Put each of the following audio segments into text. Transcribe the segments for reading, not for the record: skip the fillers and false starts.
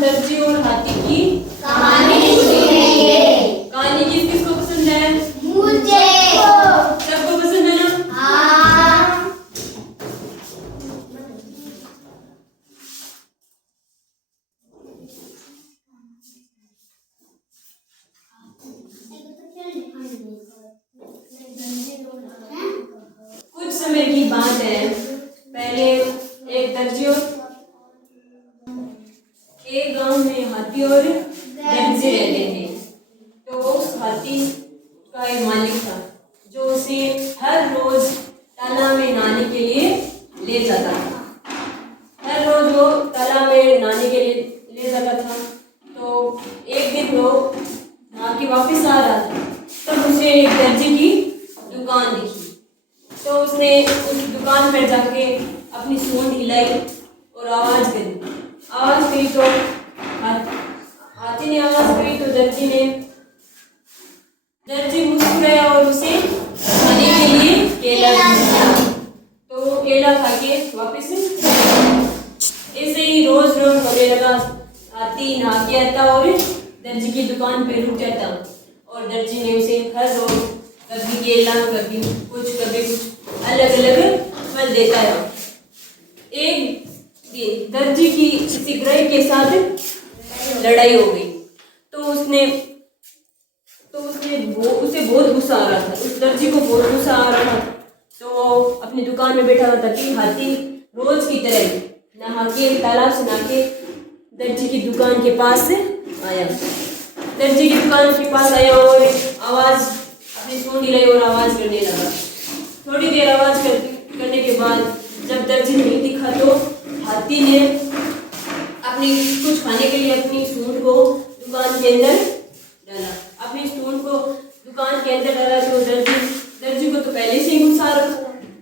दर्जी और हाथी की कहानी सुनेंगे। कहानी किसको पसंद है? मुझे। सबको पसंद है ना? हाँ। कुछ समय की बात है, पहले एक दर्जी और एक गांव में हाथी और दर्जी रहते थे। तो उस हाथी का एक मालिक था जो उसे हर रोज तालाब में नहाने के लिए ले जाता था। हर रोज वो तालाब में नहाने के लिए ले जाता था। तो एक दिन वो नहा के वापस आ रहा था, तब उसे एक दर्जी की दुकान दिखी। तो उसने उस दुकान पर जाके अपनी सूंड हिलाई और आवाज करी तो हाथी ने आवाज करी तो दर्जी मुस्कुराया और उसे खाने के लिए केला दिया। तो वो केला खा के वापस ऐसे ही रोज होने लगा। हाथी नहा के आता और दर्जी की दुकान पे रुक जाता और दर्जी ने उसे हर रोज कभी केला कभी कुछ अलग अलग फल देता है। एक दिन दर्जी की किसी ग्राहक के साथ लड़ाई हो गई। तो उसे बहुत गुस्सा आ रहा था। उस दर्जी को बहुत गुस्सा आ रहा था। तो वो अपनी दुकान में बैठा हुआ था कि हाथी रोज की तरह नहा के तालाब से नहा के दर्जी की दुकान के पास आया। दर्जी की दुकान के पास आया और आवाज अपनी सूंड हिलाई और आवाज करने लगा। थोड़ी देर आवाज करने के बाद जब दर्जी नहीं दिखा तो हाथी ने अपनी कुछ खाने के लिए अपनी सूंड को दुकान के अंदर डाला। अपनी सूंड को दुकान के अंदर डाला तो दर्जी को तो पहले से ही गुस्सा आ रहा था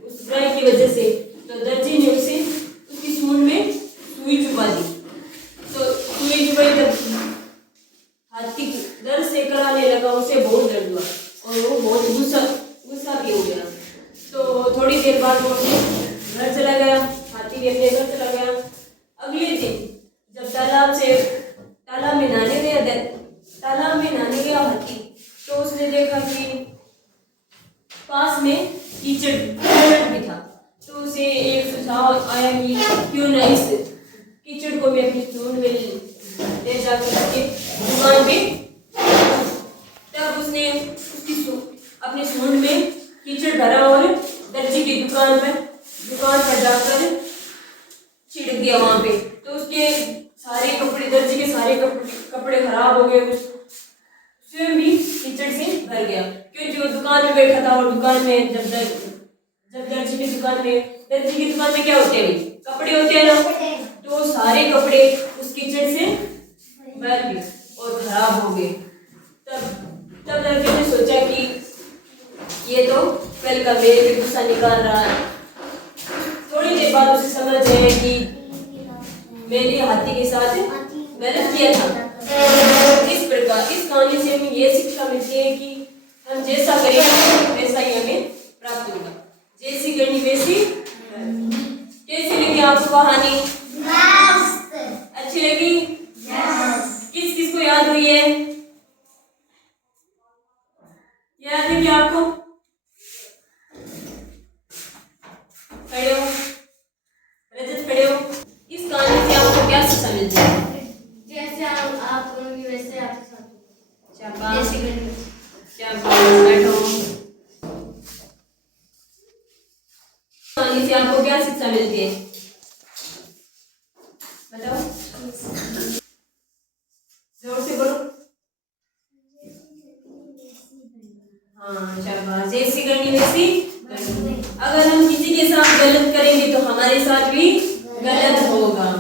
उस बुराई की वजह से। तो दर्जी ने उसकी सूंड में सुई चुबा दी। तो सुई चुबाई तब हाथी दर्द से कराने लगा। उसे बहुत दर्द हुआ और वो बहुत गुस्सा भी हो गया। तो थोड़ी देर बाद वो घर चला गया। हाथी भी अपने घर चला गया। अगले दिन जब तालाब में नहाने गया हाथी, तो उसने देखा कि पास में कीचड़ भी था। तो उसे एक सुझाव आया कि क्यों न इस कीचड़ को मैं अपनी सूंड में ले जाकर के दुकान पे। तब उसने अपनी सूंड में कीचड़ भरा और दर्जी की दुकान पर जाकर छिड़क दिया वहां पे। तो उसके सारे कपड़े दर्जी के सारे कपड़े खराब हो गए। स्वयं भी कीचड़ से भर गया क्योंकि वो दुकान में बैठा था। और दुकान में जब दर्जी की दुकान में क्या होते हैं? कपड़े होते हैं ना। तो सारे कपड़े उस कीचड़ से भर गए और खराब हो गए। तब दर्जी ने सोचा कि ये तो कल का मेरे पे गुस्सा निकाल रहा है। थोड़ी देर बाद उसे समझ आया कि मैंने हाथी के साथ गलत किया था। इस प्रकार इस कहानी से हमें ये शिक्षा मिलती है कि हम जैसा करेंगे वैसा ही हमें प्राप्त होगा। जैसी करनी वैसी। कैसी लगी आपको कहानी? अच्छी लगी? किस को याद हुई है? याद है क्या आपको? खड़े हो, रजत खड़े हो। इस कहानी से आपको क्या शिक्षा मिलती है? जैसे आप करोगे वैसे आपके साथ होगा। शाबाश, जैसे करेंगे। शाबाश, बैठो। कहानी से आपको क्या शिक्षा मिलती है? बताओ, जोर से बोलो। हाँ, शाबाश। जैसी करनी वैसी करनी। अगर हम किसी के साथ गलत करेंगे तो हमारे साथ भी गलत होगा।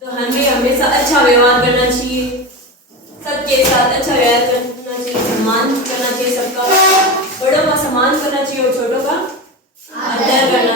तो हमें हमेशा अच्छा व्यवहार करना चाहिए। सबके साथ अच्छा व्यवहार करना चाहिए। सम्मान करना चाहिए सबका। बड़ों का सम्मान करना चाहिए और छोटों का आदर करना